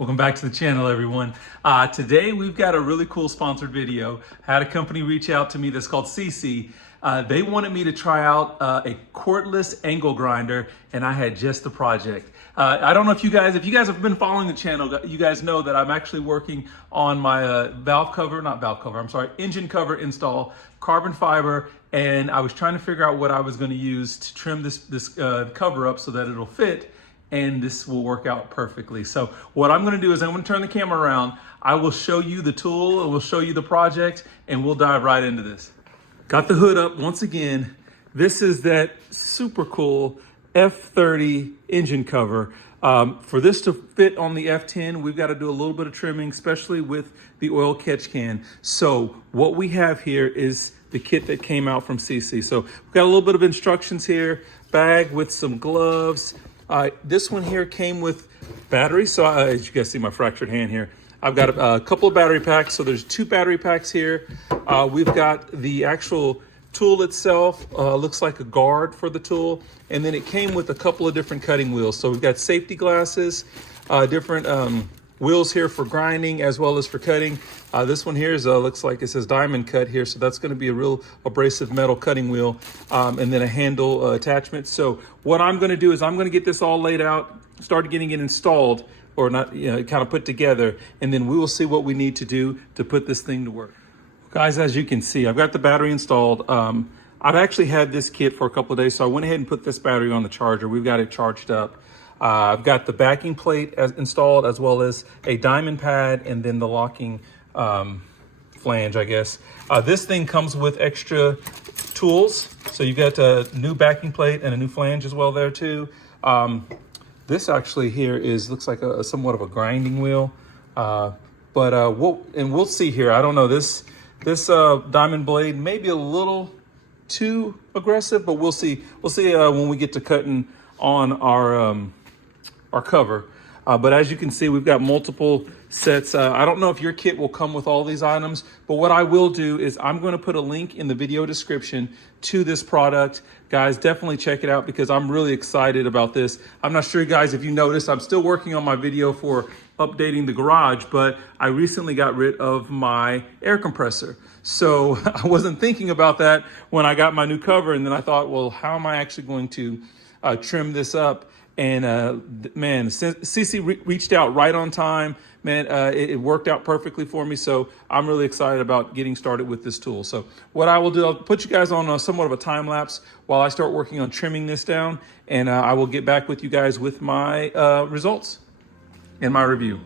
Welcome back to the channel, everyone. Today we've got a really cool sponsored video. Had a company reach out to me that's called Seesi. They wanted me to try out a cordless angle grinder, and I had just the project. I don't know if you guys have been following the channel, you guys know that I'm actually working on my engine cover install, carbon fiber, and I was trying to figure out what I was going to use to trim this cover up so that it'll fit. And this will work out perfectly. So what I'm gonna do is I'm gonna turn the camera around. I will show you the tool, we'll show you the project, and we'll dive right into this. Got the hood up once again. This is that super cool F30 engine cover. For this to fit on the F10, we've got to do a little bit of trimming, especially with the oil catch can. So what we have here is the kit that came out from Seesi. So we've got a little bit of instructions here, bag with some gloves. This one here came with batteries. So as you guys see my fractured hand here, I've got a couple of battery packs. So there's 2 battery packs here. We've got the actual tool itself, looks like a guard for the tool. And then it came with a couple of different cutting wheels. So we've got safety glasses, different wheels here for grinding as well as for cutting. This one here is looks like it says diamond cut here, so that's going to be a real abrasive metal cutting wheel, and then a handle attachment. So what I'm going to do is I'm going to get this all laid out, start getting it installed, or not, kind of put together, and then we will see what we need to do to put this thing to work. Guys, as you can see, I've got the battery installed. I've actually had this kit for a couple of days, so I went ahead and put this battery on the charger. We've got it charged up. I've got the backing plate installed, as well as a diamond pad and then the locking flange, I guess. This thing comes with extra tools. So you've got a new backing plate and a new flange as well there too. This actually here looks like somewhat of a grinding wheel. But we'll see here. I don't know, this diamond blade may be a little too aggressive, but we'll see. We'll see when we get to cutting on our cover. But as you can see, we've got multiple sets. I don't know if your kit will come with all these items, but what I will do is I'm going to put a link in the video description to this product. Guys, definitely check it out because I'm really excited about this. I'm not sure, guys, if you noticed, I'm still working on my video for updating the garage, but I recently got rid of my air compressor. So I wasn't thinking about that when I got my new cover, and then I thought, well, how am I actually going to trim this up? And man, Seesi reached out right on time. Man, it worked out perfectly for me. So I'm really excited about getting started with this tool. So what I will do, I'll put you guys on somewhat of a time lapse while I start working on trimming this down. And I will get back with you guys with my results and my review.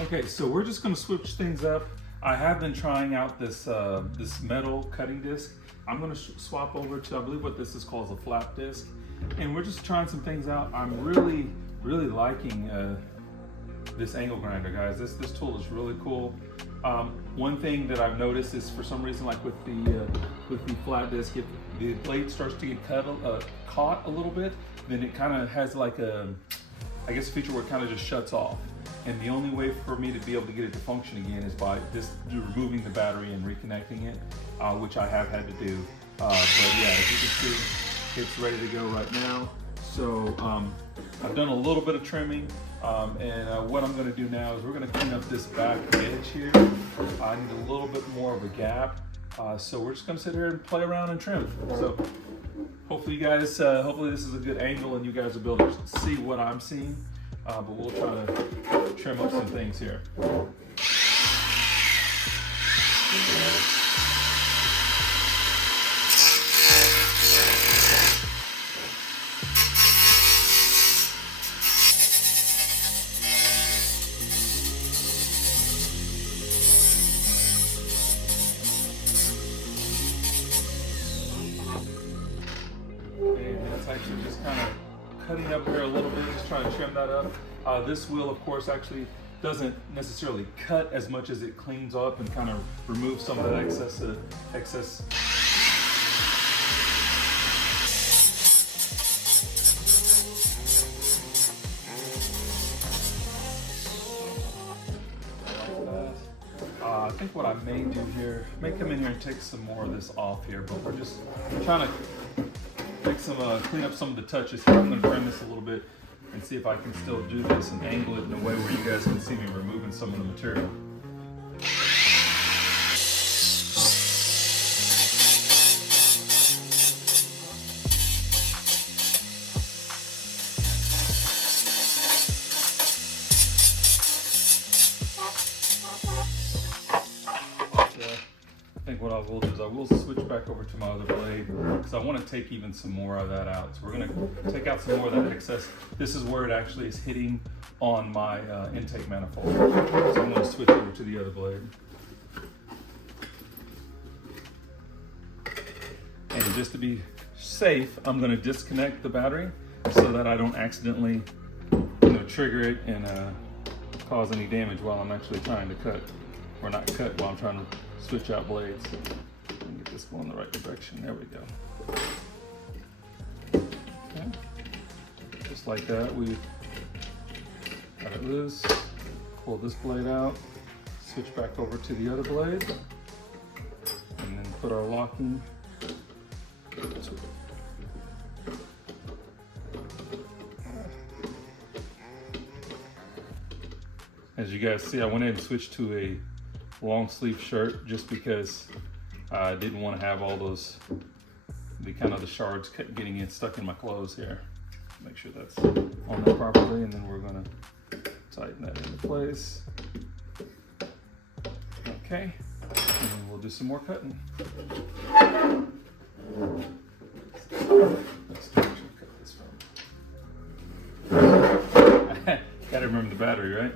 Okay, so we're just going to switch things up. I have been trying out this this metal cutting disc. I'm going to swap over to, I believe what this is called, is a flap disc. And we're just trying some things out. I'm really liking this angle grinder, guys. This tool is really cool. One thing that I've noticed is, for some reason, like with the flat disc, if the blade starts to get caught a little bit, then it kind of has like a, I guess, feature where it kind of just shuts off. And the only way for me to be able to get it to function again is by just removing the battery and reconnecting it, which I have had to do. But yeah, as you can see, it's ready to go right now. So I've done a little bit of trimming, and what I'm going to do now is we're going to clean up this back edge here. I need a little bit more of a gap, so we're just going to sit here and play around and trim. So hopefully you guys, hopefully this is a good angle and you guys will be able to see what I'm seeing. But we'll try to trim up some things here. And that's actually just kind of cutting up here a little bit, just trying to trim that up. This wheel, of course, actually doesn't necessarily cut as much as it cleans up and kind of removes some of that excess. I think what I may do here, may come in here and take some more of this off here, but we're just trying to make some, clean up some of the touches here. I'm going to trim this a little bit and see if I can still do this and angle it in a way where you guys can see me removing some of the material. I think what I will do is I will switch back over to my other blade because I want to take even some more of that out. So we're going to take out some more of that excess. This is where it actually is hitting on my intake manifold. So I'm going to switch over to the other blade. And just to be safe, I'm going to disconnect the battery so that I don't accidentally trigger it and cause any damage while I'm actually trying to cut, or not cut, while I'm trying to switch out blades. And get this going the right direction. There we go. Okay. Just like that, we got it loose. Pull this blade out. Switch back over to the other blade, and then put our locking tool. As you guys see, I went ahead and switched to a long sleeve shirt just because I didn't want to have all those, the shards getting stuck in my clothes here. Make sure that's on there properly, and then we're going to tighten that into place. Okay, and then we'll do some more cutting. Let's cut this from. Gotta remember the battery, right?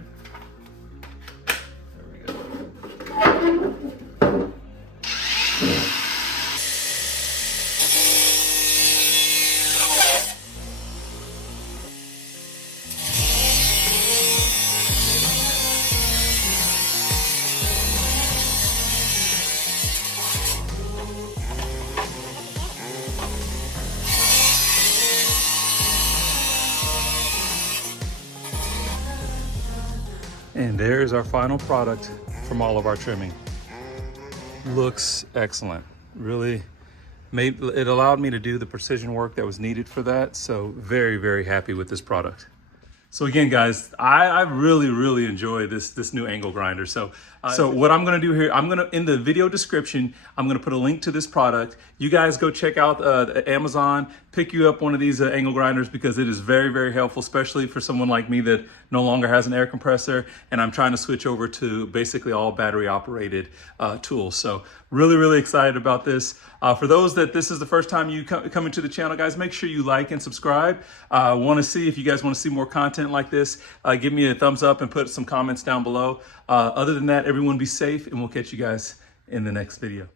And there's our final product from all of our trimming. Looks excellent. Really it allowed me to do the precision work that was needed for that. So very, very happy with this product. So again, guys, I really enjoy this new angle grinder. So what I'm gonna do here, in the video description, I'm gonna put a link to this product. You guys go check out Amazon, pick you up one of these angle grinders because it is very, very helpful, especially for someone like me that no longer has an air compressor and I'm trying to switch over to basically all battery operated tools. So really excited about this. For those that this is the first time you come into the channel, guys, make sure you like and subscribe. If you guys want to see more content like this, give me a thumbs up and put some comments down below. Other than that, everyone be safe, and we'll catch you guys in the next video.